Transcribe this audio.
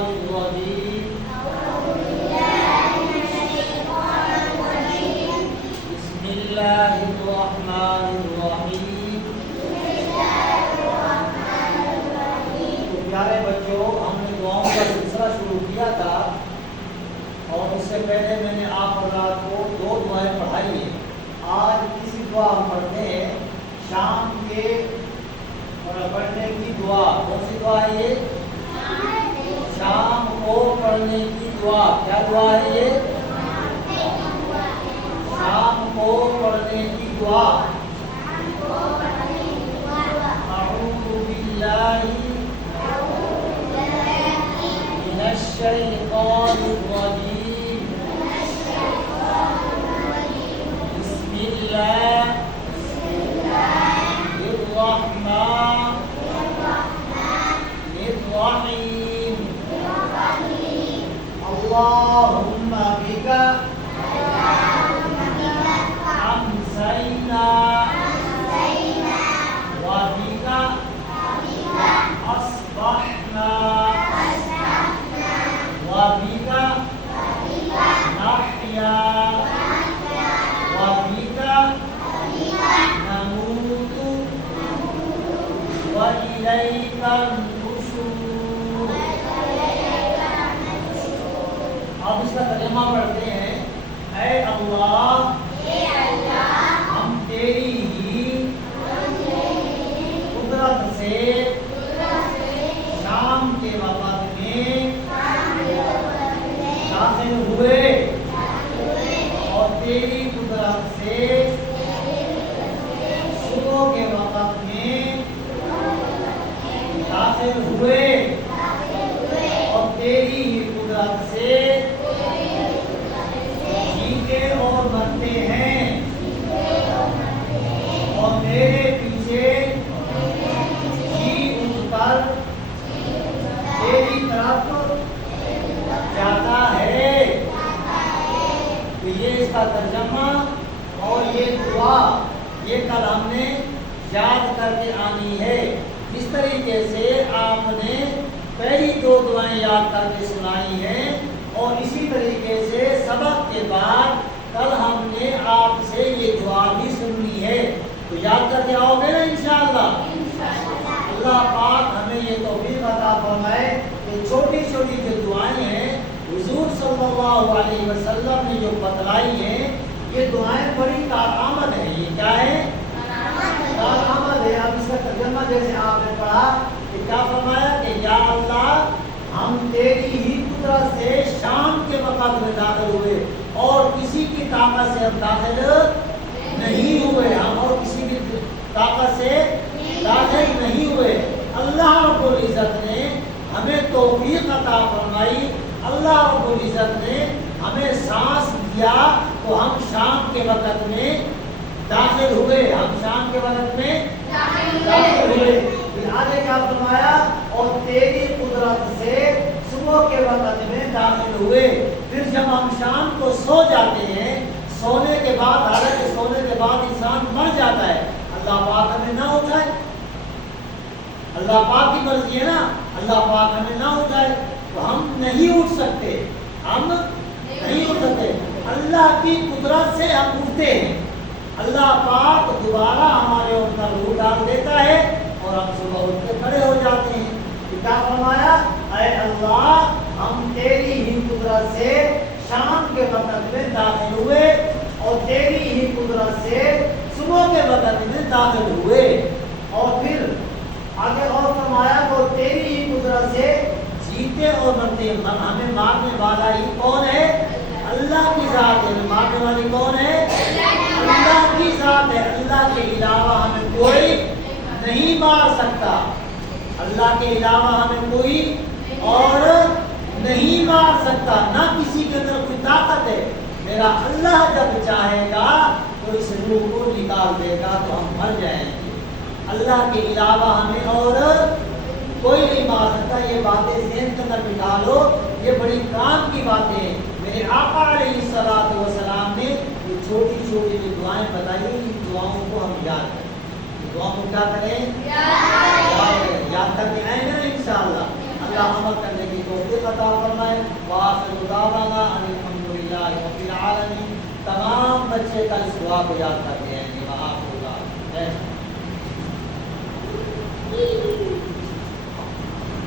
الشيطان الرجيم بسم الله الرحمن الرحيم. پیارے بچوں، ہم نے دعاؤں کا سلسلہ شروع کیا تھا اور اس سے پہلے میں نے آپ حضرات کو 2 دعائیں پڑھائی ہیں. آج تیسری دعا ہم پڑھتے ہیں، شام کے پڑھنے کی دعا. کون سی دعا ہے یہ؟ شام کو پڑھنے کی دعا. کیا دعا ہے یہ؟ شام کو پڑھنے کی دعا. اعوذ باللہ من الشیطان الرجیم. بسم اللہ الرحمن الرحیم. اللہم بک امسینا وبک اصبحنا وبک نحیا وبک نموت وإلیک النشور. اب اس کا ترجمہ پڑھتے ہیں. اے اللہ، ہم تیری ہی قدرت سے شام کے وقت میں داخل ہوئے اور تیری قدرت سے صبح کے وقت میں داخل ہوئے اور تیری ہی قدرت سے جیتے اور مرتے ہیں اور میرے پیچھے جی اٹھ کر تیری طرف جاتا ہے. تو یہ اس کا ترجمہ اور یہ دعا یہ کل ہم نے یاد کر کے آنی ہے. جس طریقے سے آپ نے پہلی 2 دعائیں یاد کر کے سنائی ہیں اور اسی طریقے سے سبق کے بعد کل ہم نے آپ سے یہ دعا بھی سننی ہے. تو یاد کر کے آؤ گے نا انشاءاللہ. اللہ پاک ہمیں یہ توفیق عطا فرمائے کہ چھوٹی چھوٹی جو دعائیں ہیں حضور صلی اللہ علیہ وسلم نے جو بتلائی ہیں یہ دعائیں بڑی کارآمد ہیں. یہ کیا ہے؟ کارآمد ہے. اب اس کا ترجمہ جیسے آپ نے پڑھا کہ کیا فرمایا کہ یا اللہ، ہم تیری ہی قدرت سے شام کے وقت میں داخل ہوئے اور کسی کی طاقت سے ہم داخل نہیں ہوئے. ہم اور کسی کی طاقت سے داخل نہیں ہوئے. اللہ رب العزت نے ہمیں توفیق عطا فرمائی. اللہ رب العزت نے ہمیں سانس دیا تو ہم شام کے وقت میں داخل ہوئے. ہم شام کے وقت میں داخل ہوئے. پھر آگے کیا فرمایا؟ اور تیری قدرت سے صبح کے وقت میں داخل ہوئے. پھر جب ہم شام کو سو جاتے ہیں، سونے کے بعد حالانکہ سونے کے بعد انسان مر جاتا ہے، اللہ پاک ہمیں نہ اٹھائے. اللہ پاک کی مرضی ہے نا، اللہ پاک ہمیں نہ اٹھائے تو ہم نہیں اٹھ سکتے. ہم نہیں اٹھ سکتے. اللہ کی قدرت سے ہم اٹھتے ہیں. اللہ پاک دوبارہ ہمارے اوپر روح ڈال دیتا ہے اور ہم صبح اٹھ کے کھڑے ہو جاتے ہیں. کیا فرمایا؟ اے اللہ، ہم تیری ہی قدرت سے شام کے وقت میں داخل ہوئے اور تیری ہی قدرت سے صبح کے وقت میں داخل ہوئے. اور پھر آگے اور فرمایا وہ تیری ہی قدرت سے جیتے اور مرتے. ہمیں مارنے والا ہی کون ہے؟ اللہ کی ذات ہے. مارنے والی کون ہے؟ اللہ کی ذات ہے. اللہ کے علاوہ ہمیں کوئی نہیں مار سکتا. اللہ کے علاوہ ہمیں کوئی اور نہیں مار سکتا. نہ کسی کے اندر کوئی طاقت ہے. میرا اللہ جب چاہے گا تو اس روح کو نکال دے گا تو ہم مر جائیں گے. اللہ کے علاوہ ہمیں اور کوئی نہیں مار سکتا. یہ باتیں ذہن کے اندر بٹھا لو. یہ بڑی کام کی باتیں ہیں. میرے آقا علیہ الصلوۃ والسلام نے یہ چھوٹی چھوٹی جو دعائیں بتائی ان دعاؤں کو ہم یاد کریں. دعاؤں کو کیا کریں؟ یاد کریں. یاد کرتے آئیں گے نا انشاءاللہ. اللہ عمل کرنے کی توفیق عطا فرمائے. وآخر دعوانا ان الحمدللہ رب العالمین. تمام بچے کل اس دعا کو یاد کرتے ہیں. وآخر دعوانا